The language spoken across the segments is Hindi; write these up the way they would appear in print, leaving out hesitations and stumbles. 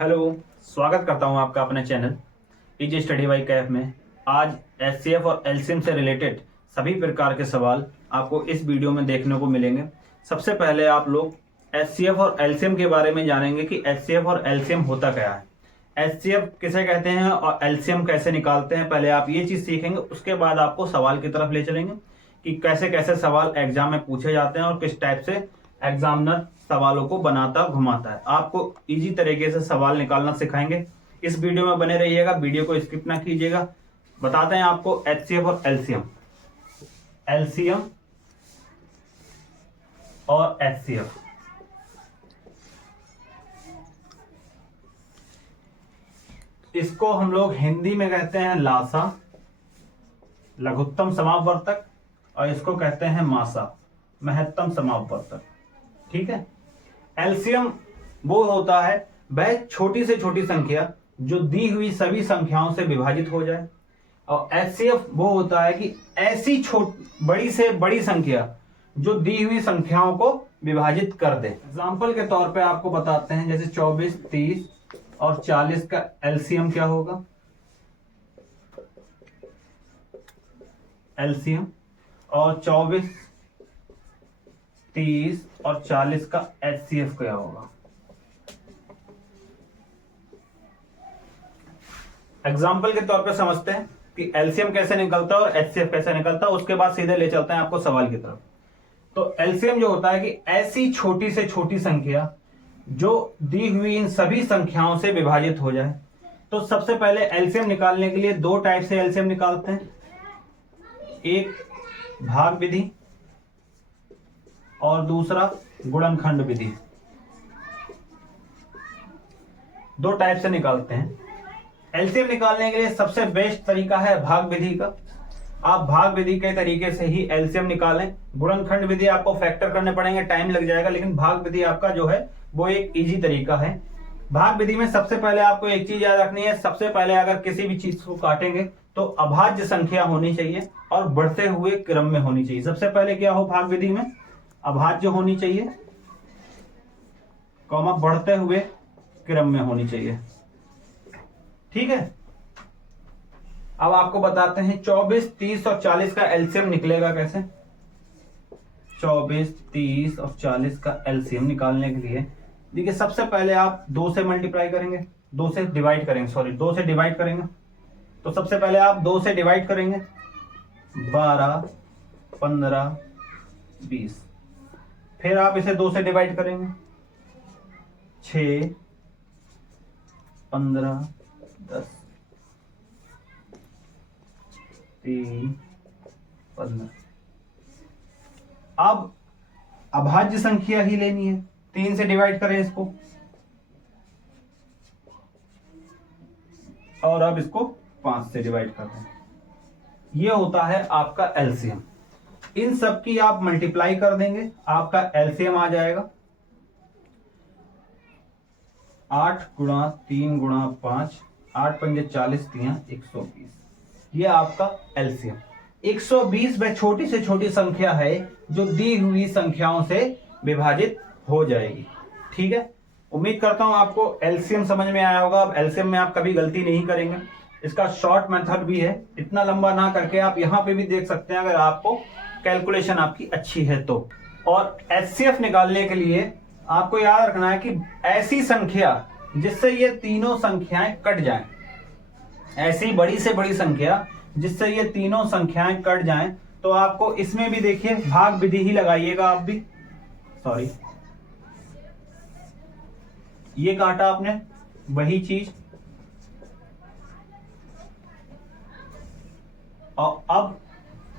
हेलो, स्वागत करता हूं आपका अपने channel easy study by Kaif में। आज एचसीएफ और एलसीएम से रिलेटेड सभी प्रकार के सवाल आपको इस वीडियो में देखने को मिलेंगे। सबसे पहले आप लोग एचसीएफ और एलसीएम के बारे में जानेंगे कि एचसीएफ और एलसीएम होता क्या है, एचसीएफ किसे कहते हैं और एलसीएम कैसे निकालते हैं। पहले आप ये चीज सीखेंगे, उसके बाद आपको सवाल की तरफ ले चलेंगे कि कैसे कैसे सवाल एग्जाम में पूछे जाते हैं और किस टाइप से एग्जामिनर सवालों को बनाता घुमाता है। आपको इजी तरीके से सवाल निकालना सिखाएंगे। इस वीडियो में बने रहिएगा, वीडियो को स्किप ना कीजिएगा। बताते हैं आपको एचसीएफ और एलसीएम और एचसीएफ। इसको हम लोग हिंदी में कहते हैं लासा, लघुत्तम समापवर्तक, और इसको कहते हैं मासा, महत्तम समापवर्तक। ठीक है। एलसीएम वो होता है वह छोटी से छोटी संख्या जो दी हुई सभी संख्याओं से विभाजित हो जाए, और एचसीएफ वो होता है कि ऐसी बड़ी से बड़ी संख्या जो दी हुई संख्याओं को विभाजित कर दे। एग्जाम्पल के तौर पे आपको बताते हैं, जैसे 24, 30 और 40 का एलसीएम क्या होगा। एलसीएम और 24, 30 और 40 का एचसीएफ क्या होगा। एग्जाम्पल के तौर पे समझते हैं कि एलसीएम कैसे निकलता है और एचसीएफ कैसे निकलता है, उसके बाद सीधे ले चलते हैं आपको सवाल की तरफ। तो एलसीएम जो होता है कि ऐसी छोटी से छोटी संख्या जो दी हुई इन सभी संख्याओं से विभाजित हो जाए। तो सबसे पहले एलसीएम निकालने के लिए दो टाइप से एलसीएम निकालते हैं, एक भाग विधि और दूसरा गुणनखंड विधि। दो टाइप से निकालते हैं। एलसीएम निकालने के लिए सबसे बेस्ट तरीका है भाग विधि का। आप भाग विधि के तरीके से ही एलसीएम निकालें। गुणनखंड विधि आपको फैक्टर करने पड़ेंगे, टाइम लग जाएगा, लेकिन भाग विधि आपका जो है वो एक इजी तरीका है। भाग विधि में सबसे पहले आपको एक चीज याद रखनी है, सबसे पहले अगर किसी भी चीज को काटेंगे तो अभाज्य संख्या होनी चाहिए और बढ़ते हुए क्रम में होनी चाहिए। सबसे पहले क्या हो भाग विधि में, अभाज्य होनी चाहिए, कॉमा बढ़ते हुए क्रम में होनी चाहिए। ठीक है। अब आपको बताते हैं 24, 30 और 40 का एलसीएम निकलेगा कैसे। 24, 30 और 40 का एलसीएम निकालने के लिए देखिए, सबसे पहले आप 2 से मल्टीप्लाई करेंगे, 2 से डिवाइड करेंगे। तो सबसे पहले आप 2 से डिवाइड करेंगे, 12, 15, 20। फिर आप इसे 2 से डिवाइड करेंगे, 6, 15, 10, 3, 15। अब अभाज्य संख्या ही लेनी है, 3 से डिवाइड करें इसको, और अब इसको 5 से डिवाइड कर दें। ये होता है आपका एलसीएम। इन सब की आप मल्टीप्लाई कर देंगे, आपका एलसीएम आ जाएगा 8 गुणा 3 गुणा 5, 8 पंजे 40, 3 120। ये आपका एलसीएम। 120 वह छोटी से छोटी संख्या है जो दी हुई संख्याओं से विभाजित हो जाएगी। ठीक है। उम्मीद करता हूं आपको एलसीएम समझ में आया होगा। अब एलसीएम में आप कभी गलती नहीं करेंगे। इसका शॉर्ट मेथड भी है, इतना लंबा ना करके आप यहां पे भी देख सकते हैं अगर आपको कैलकुलेशन आपकी अच्छी है तो। और एचसीएफ निकालने के लिए आपको याद रखना है कि ऐसी संख्या जिससे ये तीनों संख्याएं कट जाएं, ऐसी बड़ी से बड़ी संख्या जिससे ये तीनों संख्याएं कट जाएं। तो आपको इसमें भी देखिए भाग विधि ही लगाइएगा आप भी। सॉरी, ये काटा आपने, वही चीज, और अब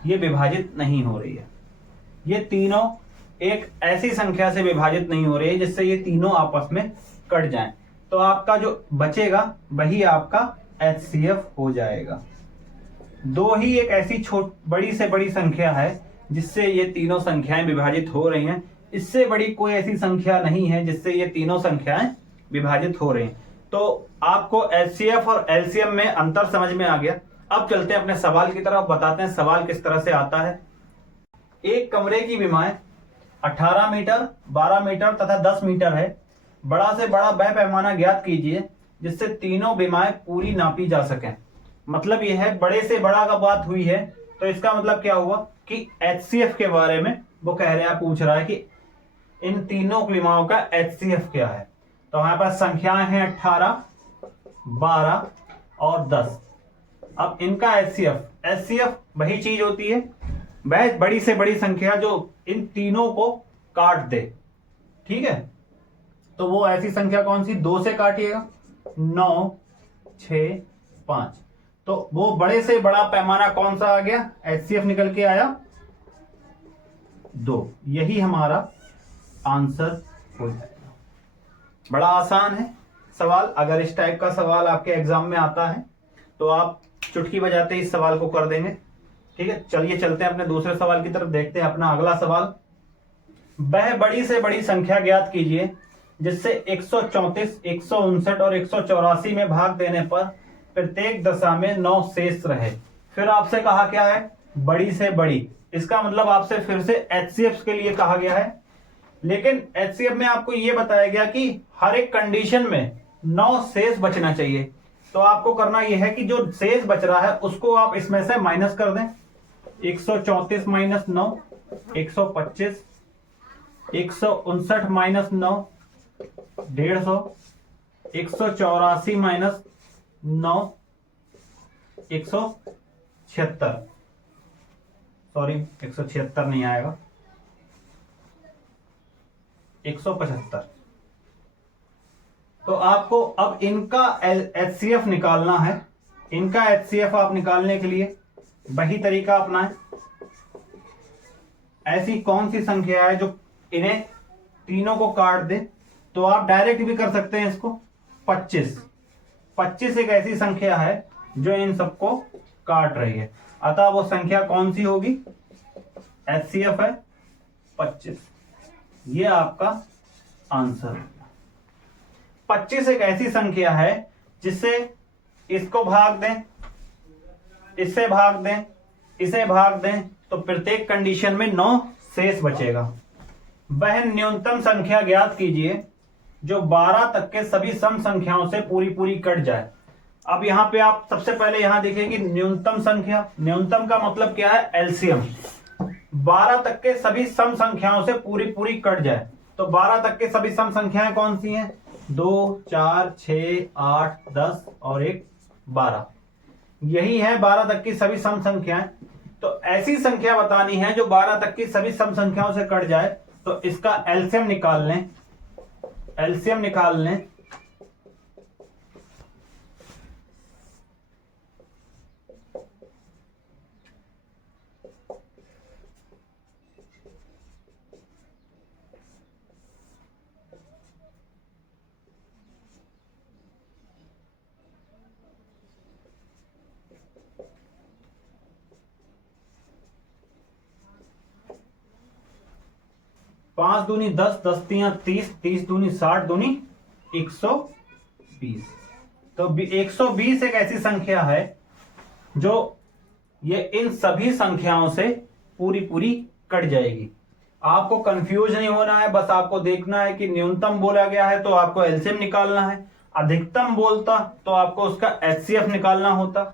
ये विभाजित नहीं हो रही है। ये तीनों एक ऐसी संख्या से विभाजित नहीं हो रही है जिससे ये तीनों आपस में कट जाएं। तो आपका जो बचेगा वही आपका एचसीएफ हो जाएगा। दो ही एक ऐसी बड़ी से बड़ी संख्या है जिससे ये तीनों संख्याएं विभाजित हो रही हैं। इससे बड़ी कोई ऐसी संख्या नहीं है जिससे ये तीनों संख्याएं विभाजित हो रही हैं। तो आपको एचसीएफ और एलसीएम में अंतर समझ में आ गया। अब चलते हैं अपने सवाल की तरफ, बताते हैं सवाल किस तरह से आता है। एक कमरे की विमाएं 18 मीटर, 12 मीटर तथा 10 मीटर है। बड़ा से बड़ा वह पैमाना ज्ञात कीजिए जिससे तीनों विमाएं पूरी नापी जा सकें। मतलब यह है बड़े से बड़ा का बात हुई है, तो इसका मतलब क्या हुआ कि HCF के बारे में वो कह रहा है, पूछ रहा है कि इन तीनों विमाओं का HCF क्या है। तो हमारे पास संख्याएं हैं 18, 12 और 10। अब इनका HCF वही चीज होती है, वह बड़ी से बड़ी संख्या जो इन तीनों को काट दे। ठीक है, तो वो ऐसी संख्या कौन सी, 2 से काटिएगा, 9, 6, 5। तो वो बड़े से बड़ा पैमाना कौन सा आ गया, HCF निकल के आया 2। यही हमारा आंसर हो जाएगा। बड़ा आसान है सवाल। अगर इस टाइप का सवाल आपके एग्जाम में आता है तो आप चुटकी बजाते इस सवाल को कर देंगे। ठीक है, चलिए चलते हैं अपने दूसरे सवाल की तरफ। देखते हैं अपना अगला सवाल। वह बड़ी से बड़ी संख्या ज्ञात कीजिए जिससे 134, 159 और 184 में भाग देने पर प्रत्येक दशा में 9 शेष रहे। फिर आपसे कहा क्या है, बड़ी से बड़ी। इसका मतलब आपसे फिर से HCF के लिए कहा गया है, लेकिन HCF में आपको यह बताया गया कि हर एक कंडीशन में 9 शेष बचना चाहिए। तो आपको करना यह है कि जो शेष बच रहा है उसको आप इसमें से माइनस कर दें। 134 माइनस 9, 125, 159 माइनस 9, 150, 184 माइनस 9, 176। सॉरी, 176 नहीं आएगा, 175। तो आपको अब इनका HCF निकालना है। इनका HCF आप निकालने के लिए वही तरीका अपनाएं। ऐसी कौन सी संख्या है जो इन्हें तीनों को काट दे, तो आप डायरेक्ट भी कर सकते हैं इसको। 25 एक ऐसी संख्या है जो इन सबको काट रही है, अतः वो संख्या कौन सी होगी, HCF है 25। ये आपका आंसर है। 25 एक ऐसी संख्या है जिससे इसको भाग दें, इससे भाग दें, इसे भाग दें, तो प्रत्येक कंडीशन में 9 शेष बचेगा। वह न्यूनतम संख्या ज्ञात कीजिए जो 12 तक के सभी सम संख्याओं से पूरी पूरी कट जाए। अब यहां पे आप सबसे पहले यहां देखिए कि न्यूनतम संख्या, न्यूनतम का मतलब क्या है, LCM। 12 तक के सभी सम संख्याओं से पूरी पूरी कट जाए। तो 12 तक के सभी सम संख्याएं कौन सी हैं, 2, 4, 6, 8, 10 और 1, 12। यही है 12 तक की सभी सम संख्याएं। तो ऐसी संख्या बतानी है जो 12 तक की सभी सम संख्याओं से कट जाए, तो इसका LCM निकाल लें। LCM निकाल लें। पांच दूनी 10, 10 तियां 30, 30 दूनी 60, दूनी 120। तो 120 एक ऐसी संख्या है जो ये इन सभी संख्याओं से पूरी पूरी कट जाएगी। आपको कंफ्यूज नहीं होना है, बस आपको देखना है कि न्यूनतम बोला गया है तो आपको LCM निकालना है, अधिकतम बोलता तो आपको उसका HCF निकालना होता।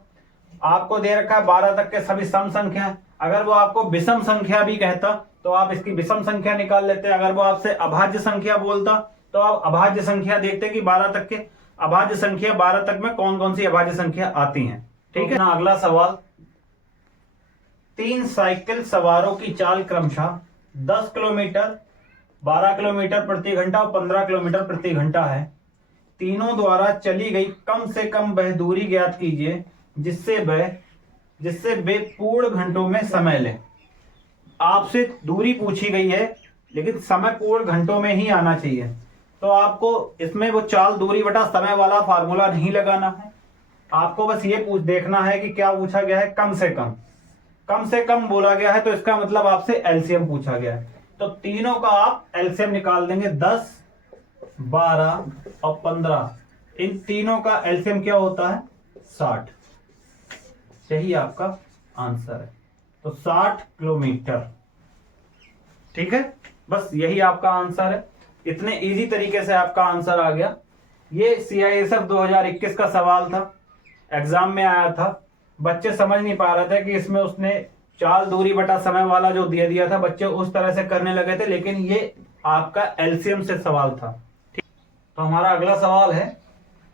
आपको दे रखा है 12 तक के सभी सम संख्या, अगर वो आपको विषम संख्या भी कहता तो आप इसकी विषम संख्या निकाल लेते। अगर वो आपसे अभाज्य संख्या बोलता तो आप अभाज्य संख्या देखते कि 12 तक के अभाज्य संख्या 12 तक में कौन कौन सी अभाज्य संख्या आती हैं। ठीक है ना। अगला सवाल, 3 साइकिल सवारों की चाल क्रमशः 10 किलोमीटर, 12 किलोमीटर प्रति घंटा और 15 किलोमीटर प्रति घंटा है। तीनों द्वारा चली गई कम से कम वह दूरी ज्ञात कीजिए जिससे वे पूर्ण घंटों में समय लें। आपसे दूरी पूछी गई है लेकिन समय पूर्ण घंटों में ही आना चाहिए। तो आपको इसमें वो चाल दूरी बटा समय वाला फार्मूला नहीं लगाना है। आपको बस ये देखना है कि क्या पूछा गया है, कम से कम। कम से कम बोला गया है तो इसका मतलब आपसे LCM पूछा गया है। तो तीनों का आप LCM निकाल देंगे। 10, 12 और 15, इन तीनों का LCM क्या होता है, 60। यही आपका आंसर है। तो 60 किलोमीटर। ठीक है, बस यही आपका आंसर है। इतने इजी तरीके से आपका आंसर आ गया। ये CISF 2021 का सवाल था, एग्जाम में आया था। बच्चे समझ नहीं पा रहे थे कि इसमें उसने चाल दूरी बटा समय वाला जो दे दिया था, बच्चे उस तरह से करने लगे थे, लेकिन ये आपका LCM से सवाल था। ठीक, तो हमारा अगला सवाल है,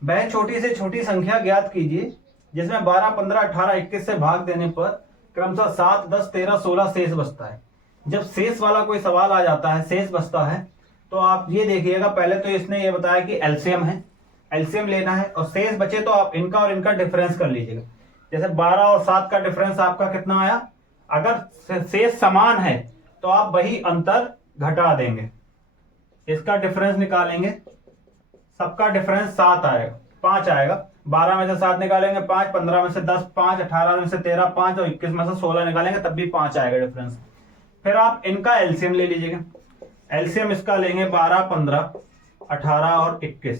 वह छोटी से छोटी संख्या ज्ञात कीजिए जिसमें 12, 15, 18, 21 से भाग देने पर क्रमशः 7, 10, 13, 16 शेष बचता है। जब शेष वाला कोई सवाल आ जाता है, शेष बचता है, तो आप ये देखिएगा, पहले तो इसने ये बताया कि LCM है, LCM लेना है, और शेष बचे तो आप इनका और इनका डिफरेंस कर लीजिएगा। जैसे 12 और 7 का डिफरेंस आपका कितना आया, अगर शेष समान है तो आप वही अंतर घटा देंगे, इसका डिफरेंस निकालेंगे, सबका डिफरेंस 7 आएगा, 5 आएगा। 12 में से 7 निकालेंगे 5, 15 में से 10 5, 18 में से 13 5 और 21 में से 16 निकालेंगे तब भी 5 आएगा डिफरेंस। फिर आप इनका LCM ले लीजिएगा। LCM इसका लेंगे 12, 15, 18 और 21,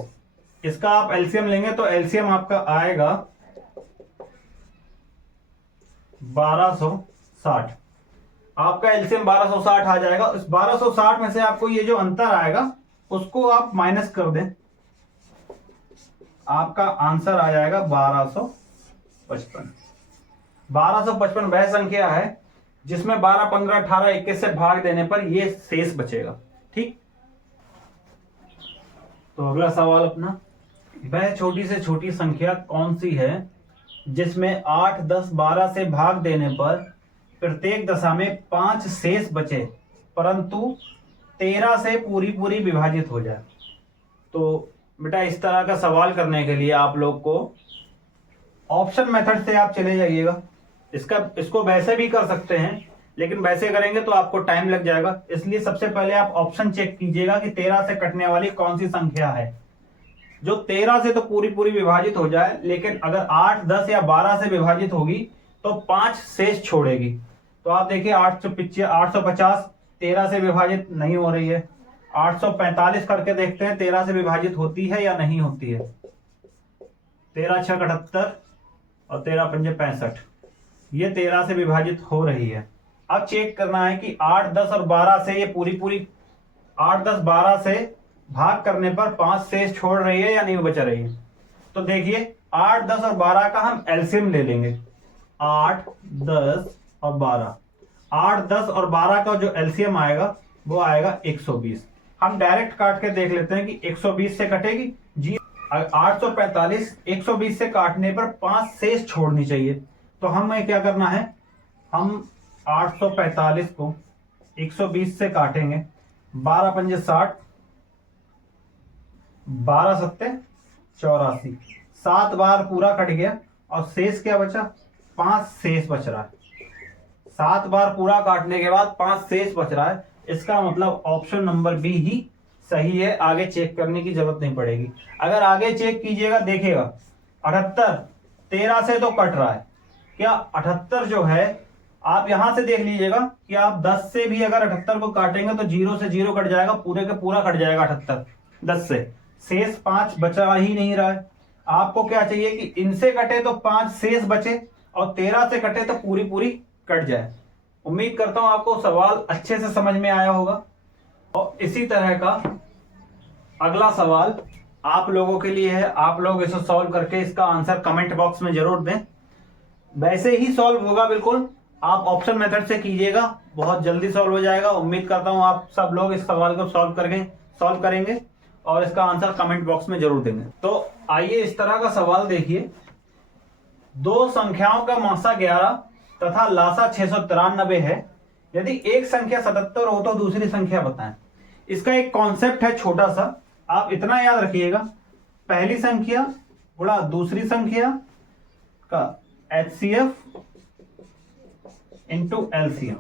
इसका आप LCM लेंगे तो LCM आपका आएगा 1260। आपका LCM 1260 आ जाएगा। इस 1260 में से आपको ये जो अंतर आएगा उसको आप माइनस कर दें, आपका आंसर आ जाएगा 1255। 1255 वह संख्या है जिसमें 12, 15, 18, 21 से भाग देने पर ये शेष बचेगा। ठीक, तो अगला सवाल अपना, वह छोटी से छोटी संख्या कौन सी है जिसमें 8, 10, 12 से भाग देने पर प्रत्येक दशा में 5 शेष बचे परंतु 13 से पूरी पूरी विभाजित हो जाए। तो बेटा इस तरह का सवाल करने के लिए आप लोग को ऑप्शन मेथड से आप चले जाइएगा। इसको वैसे भी कर सकते हैं, लेकिन वैसे करेंगे तो आपको टाइम लग जाएगा, इसलिए सबसे पहले आप ऑप्शन चेक कीजिएगा कि 13 से कटने वाली कौन सी संख्या है जो 13 से तो पूरी पूरी विभाजित हो जाए, लेकिन अगर 8, 10 या 12 से विभाजित होगी तो 5 शेष छोड़ेगी। तो आप देखिए 850 13 से विभाजित नहीं हो रही है। 845 करके देखते हैं 13 से विभाजित होती है या नहीं होती है। 13 6 78 और 13 5 65, ये 13 से विभाजित हो रही है। अब चेक करना है कि 8, 10 और 12 से ये पूरी 8, 10, 12 से भाग करने पर 5 शेष छोड़ रही है या नहीं बच रही है। तो देखिए 8, 10 और 12 का हम LCM ले लेंगे। 8, 10 और 12, 8, 10 और 12 का जो LCM आएगा वो आएगा 120। हम डायरेक्ट काट के देख लेते हैं कि 120 से कटेगी जी। 845 120 से काटने पर 5 शेष छोड़नी चाहिए। तो हमें क्या करना है, हम 845 को 120 से काटेंगे। 12 पंजे 60, 12 सत्ते 84, 7 बार पूरा कट गया और शेष क्या बचा, 5 शेष बच रहा है। 7 बार पूरा काटने के बाद 5 शेष बच रहा है, इसका मतलब ऑप्शन नंबर बी ही सही है। आगे चेक करने की जरूरत नहीं पड़ेगी। अगर आगे चेक कीजिएगा देखिएगा 78 13 से तो कट रहा है, क्या 78 जो है आप यहां से देख लीजिएगा कि आप 10 से भी अगर 78 को काटेंगे तो 0 से 0 कट जाएगा, पूरे का पूरा कट जाएगा 78 10 से, शेष 5 बचा ही नहीं रहा है। आपको क्या चाहिए कि इनसे कटे तो 5 शेष बचे और 13 से कटे तो पूरी पूरी कट जाए। उम्मीद करता हूं आपको सवाल अच्छे से समझ में आया होगा। और इसी तरह का अगला सवाल आप लोगों के लिए है। आप लोग इसे सॉल्व करके इसका आंसर कमेंट बॉक्स में जरूर दें। वैसे ही सॉल्व होगा, बिल्कुल आप ऑप्शन मेथड से कीजिएगा, बहुत जल्दी सॉल्व हो जाएगा। उम्मीद करता हूं आप सब लोग इस सवाल को सॉल्व करेंगे और इसका आंसर कमेंट बॉक्स में जरूर देंगे। तो आइए इस तरह का सवाल देखिए। दो संख्याओं का मासा 11 तथा लासा 693 है। यदि एक संख्या 77 हो तो दूसरी संख्या बताएं। इसका एक कॉन्सेप्ट है छोटा सा, आप इतना याद रखिएगा, पहली संख्या गुणा दूसरी संख्या का HCF इंटू LCM।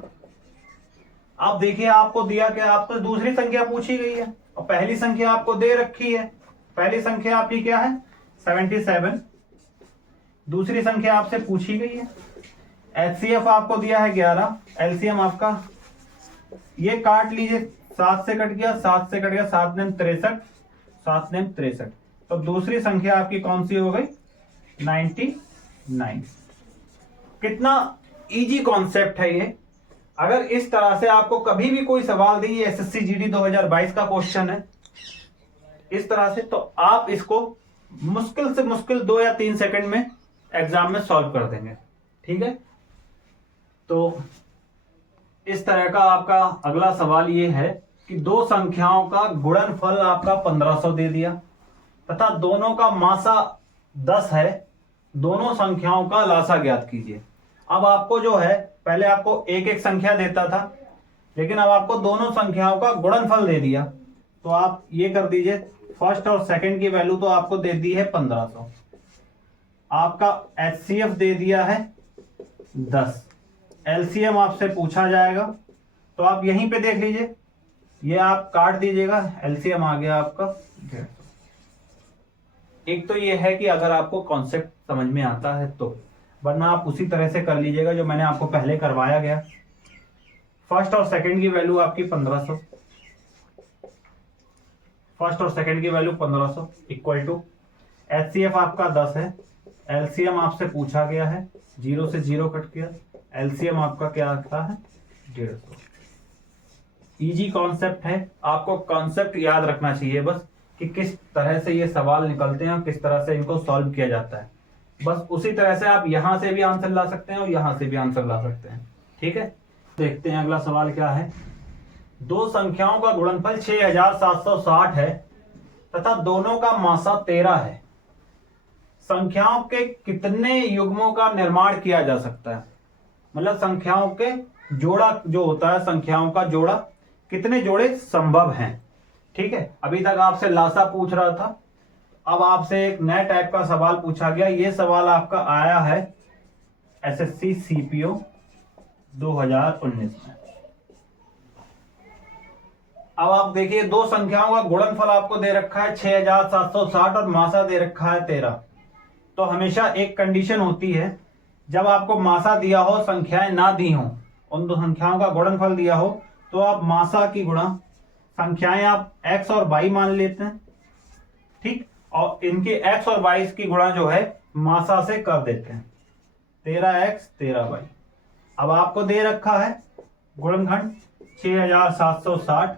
आप देखिए आपको दिया कि आपको दूसरी संख्या पूछी गई है और पहली संख्या आपको दे रखी है। पहली संख्या आपकी क्या है 77, दूसरी संख्या आपसे पूछी गई है। HCF आपको दिया है 11, LCM आपका ये काट लीजिए, 7 से कट गया, 7 से कट गया, 7 नेम 63, 7 नेम 63। तो दूसरी संख्या आपकी कौन सी हो गई 99। कितना इजी कॉन्सेप्ट है ये। अगर इस तरह से आपको कभी भी कोई सवाल दी, SSC GD 2022 का क्वेश्चन है, इस तरह से। तो आप इसको मुश्किल से मुश्किल 2 या 3 सेकंड में एग्जाम में सॉल्व कर देंगे। ठीक है, तो इस तरह का आपका अगला सवाल ये है कि दो संख्याओं का गुणनफल आपका 1500 दे दिया तथा दोनों का मासा 10 है, दोनों संख्याओं का लासा ज्ञात कीजिए। अब आपको जो है, पहले आपको एक एक संख्या देता था, लेकिन अब आपको दोनों संख्याओं का गुणनफल दे दिया। तो आप ये कर दीजिए, फर्स्ट और सेकंड की वैल्यू तो आपको दे दी है 1500, आपका एचसीएफ दे दिया है 10, एलसीएम आपसे पूछा जाएगा। तो आप यहीं पे देख लीजिए, ये आप काट दीजिएगा, एलसीएम आ गया आपका 150। एक तो ये है कि अगर आपको कॉन्सेप्ट समझ में आता है तो, वरना आप उसी तरह से कर लीजिएगा जो मैंने आपको पहले करवाया गया। फर्स्ट और सेकंड की वैल्यू आपकी 1500, फर्स्ट और सेकंड की वैल्यू 1500 इक्वल टू एचसीएफ आपका 10 है, एलसीएम आपसे पूछा गया है, 0 से 0 कट गया, एलसीएम आपका क्या आता है 150। इजी कॉन्सेप्ट है, आपको कॉन्सेप्ट याद रखना चाहिए बस कि किस तरह से ये सवाल निकलते हैं और किस तरह से इनको सॉल्व किया जाता है। बस उसी तरह से आप यहां से भी आंसर ला सकते हैं और यहां से भी आंसर ला सकते हैं। ठीक है, देखते हैं अगला सवाल क्या है। दो संख्याओं का गुणनफल 6760 है तथा दोनों का मासा 13 है। संख्याओं के कितने युग्मों का निर्माण किया जा सकता है? मतलब संख्याओं के जोड़ा जो होता है, संख्याओं का जोड़ा, कितने जोड़े संभव हैं। ठीक है, अभी तक आपसे लासा पूछ रहा था, अब आपसे एक नए टाइप का सवाल पूछा गया। ये सवाल आपका आया है एसएससी सीपीओ 2019 में। अब आप देखिए, दो संख्याओं का गुणनफल आपको दे रखा है 6760 और मासा दे रखा है 13। तो हमेशा एक कंडीशन होती है, जब आपको मासा दिया हो, संख्याएं ना दी हो, उन दो संख्याओं का गुणनफल दिया हो, तो आप मासा की गुणा संख्याएं आप x और y मान लेते हैं। ठीक, और इनके x और y की गुणा जो है मासा से कर देते हैं, 13x 13y। अब आपको दे रखा है गुणनखंड 6760,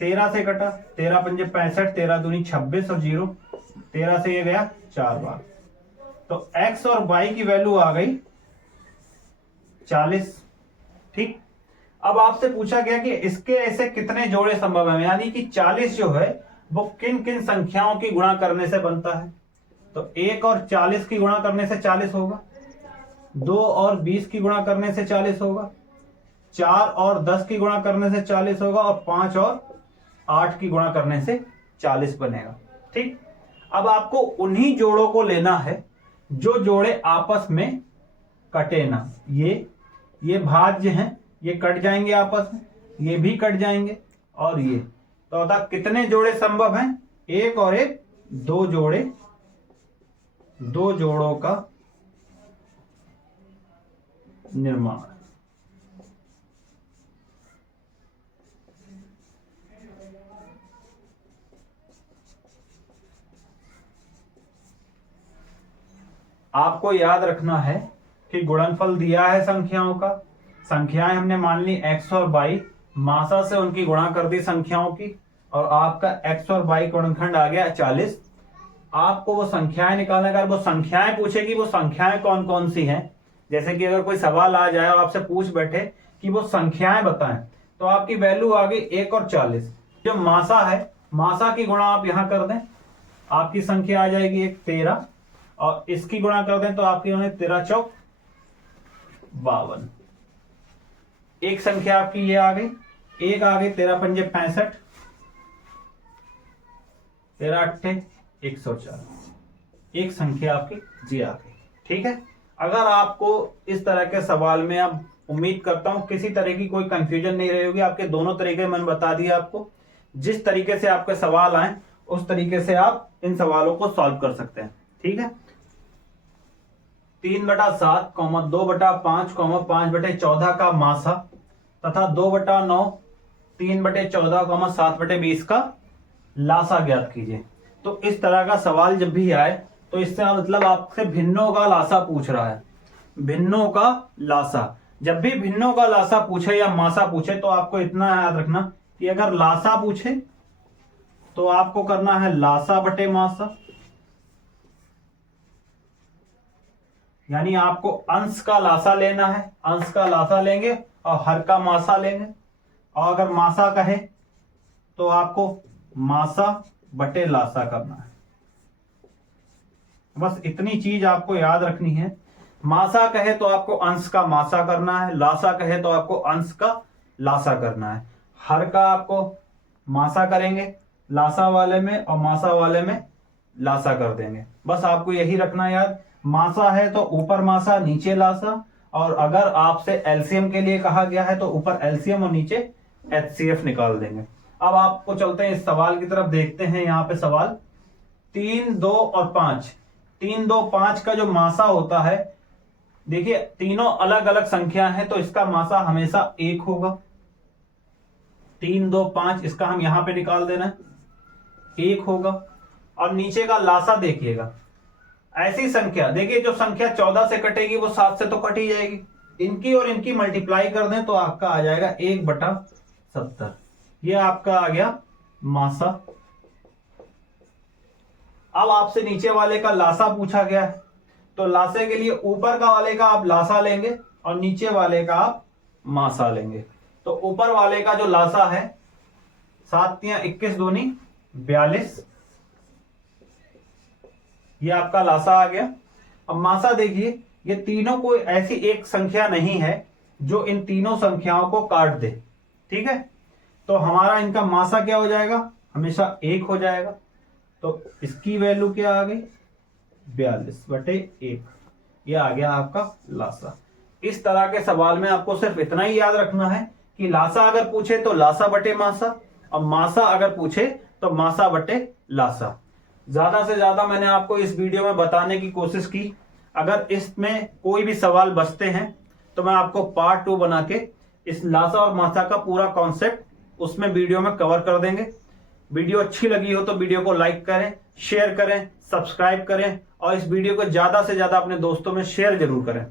13 से कटा, 13 पंजे 65, 13 दूनी 26 और 0, 13 से ये गया 4 बार। तो x और y की वैल्यू आ गई 40। ठीक, अब आपसे पूछा गया कि इसके ऐसे कितने जोड़े संभव हैं, यानी कि 40 जो है वो किन किन संख्याओं की गुणा करने से बनता है। तो 1 और 40 की गुणा करने से 40 होगा, 2 और 20 की गुणा करने से 40 होगा, 4 और 10 की गुणा करने से 40 होगा, और 5 और 8 की गुणा करने से 40 बनेगा। ठीक, अब आपको उन्हीं जोड़ों को लेना है जो जोड़े आपस में कटे ना। ये भाज्य हैं, ये कट जाएंगे आपस में, ये भी कट जाएंगे, और ये तो बता कितने जोड़े संभव हैं? एक और एक, दो जोड़े, दो जोड़ों का निर्माण। आपको याद रखना है कि गुणनफल दिया है संख्याओं का, संख्याएं हमने मान ली x और y, मासा से उनकी गुणा कर दी संख्याओं की, और आपका x और y गुणनखंड आ गया 40। आपको वो संख्याएं निकालने का, वो संख्याएं पूछेगी, वो संख्याएं कौन कौन सी हैं। जैसे कि अगर कोई सवाल आ जाए और आपसे पूछ बैठे कि वो संख्याएं बताएं, तो आपकी वैल्यू आ गई 1 और 40। जो मासा है, मासा की गुणा आप यहां कर दें, आपकी संख्या आ जाएगी एक 13, और इसकी गुणा कर दें तो आपकी होने 13 चौक 52। एक संख्या आपकी ये आ गई, एक आ गई 13 पंजे 65, 13 अट्ठे 104। एक संख्या आपकी जी आ गई। ठीक है, अगर आपको इस तरह के सवाल में, अब उम्मीद करता हूं किसी तरह की कोई कंफ्यूजन नहीं रही होगी। आपके दोनों तरीके मैंने बता दिया आपको, जिस तरीके से आपके सवाल आए उस तरीके से आप इन सवालों को सॉल्व कर सकते हैं। ठीक है, 3/7, 2/5, 5/14 का मासा तथा 2/9, 3/14, 7/20 का लासा ज्ञात कीजिए। तो इस तरह का सवाल जब भी आए तो इससे मतलब आपसे भिन्नों का लासा पूछ रहा है, भिन्नों का लासा। जब भी भिन्नों का लासा पूछे या मासा पूछे तो आपको इतना याद रखना कि अगर लासा पूछे तो आपको करना है लासा बटे मासा, यानी आपको अंश का लासा लेना है, अंश का लासा लेंगे और हर का मासा लेंगे। और अगर मासा कहे तो आपको मासा बटे लासा करना है। बस इतनी चीज आपको याद रखनी है। मासा कहे तो आपको अंश का मासा करना है, लासा कहे तो आपको अंश का लासा करना है। हर का आपको मासा करेंगे लासा वाले में और मासा वाले में लासा कर देंगे। बस आपको यही रखना याद। मासा है तो ऊपर मासा नीचे लासा, और अगर आपसे एलसीएम के लिए कहा गया है तो ऊपर एलसीएम और नीचे एचसीएफ निकाल देंगे। अब आपको चलते हैं इस सवाल की तरफ, देखते हैं यहाँ पे सवाल 3, 2 और 5। 3, 2, 5 का जो मासा होता है, देखिए तीनों अलग अलग संख्या है तो इसका मासा हमेशा 1 होगा। 3, 2, 5 इसका हम यहां पे निकाल देना है, 1 होगा। और नीचे का लासा देखिएगा, ऐसी संख्या देखिए जो संख्या 14 से कटेगी वो 7 से तो कट ही जाएगी। इनकी और इनकी मल्टीप्लाई कर दें तो आपका आ जाएगा 1/70। ये आपका आ गया मासा। अब आपसे नीचे वाले का लासा पूछा गया है, तो लासे के लिए ऊपर का वाले का आप लासा लेंगे और नीचे वाले का आप मासा लेंगे। तो ऊपर वाले का जो लासा है 7 × 21 दूनी 42, ये आपका लासा आ गया। अब मासा देखिए, ये तीनों कोई ऐसी एक संख्या नहीं है जो इन तीनों संख्याओं को काट दे, ठीक है। तो हमारा इनका मासा क्या हो जाएगा, हमेशा 1 हो जाएगा। तो इसकी वैल्यू क्या आ गई, 42/1। ये आ गया आपका लासा। इस तरह के सवाल में आपको सिर्फ इतना ही याद रखना है कि लासा अगर पूछे तो लासा बटे मासा, और मासा अगर पूछे तो मासा बटे लासा। ज्यादा से ज्यादा मैंने आपको इस वीडियो में बताने की कोशिश की। अगर इसमें कोई भी सवाल बचते हैं तो मैं आपको पार्ट 2 बना के इस लासा और मासा का पूरा कॉन्सेप्ट उसमें वीडियो में कवर कर देंगे। वीडियो अच्छी लगी हो तो वीडियो को लाइक करें, शेयर करें, सब्सक्राइब करें और इस वीडियो को ज्यादा से ज्यादा अपने दोस्तों में शेयर जरूर करें।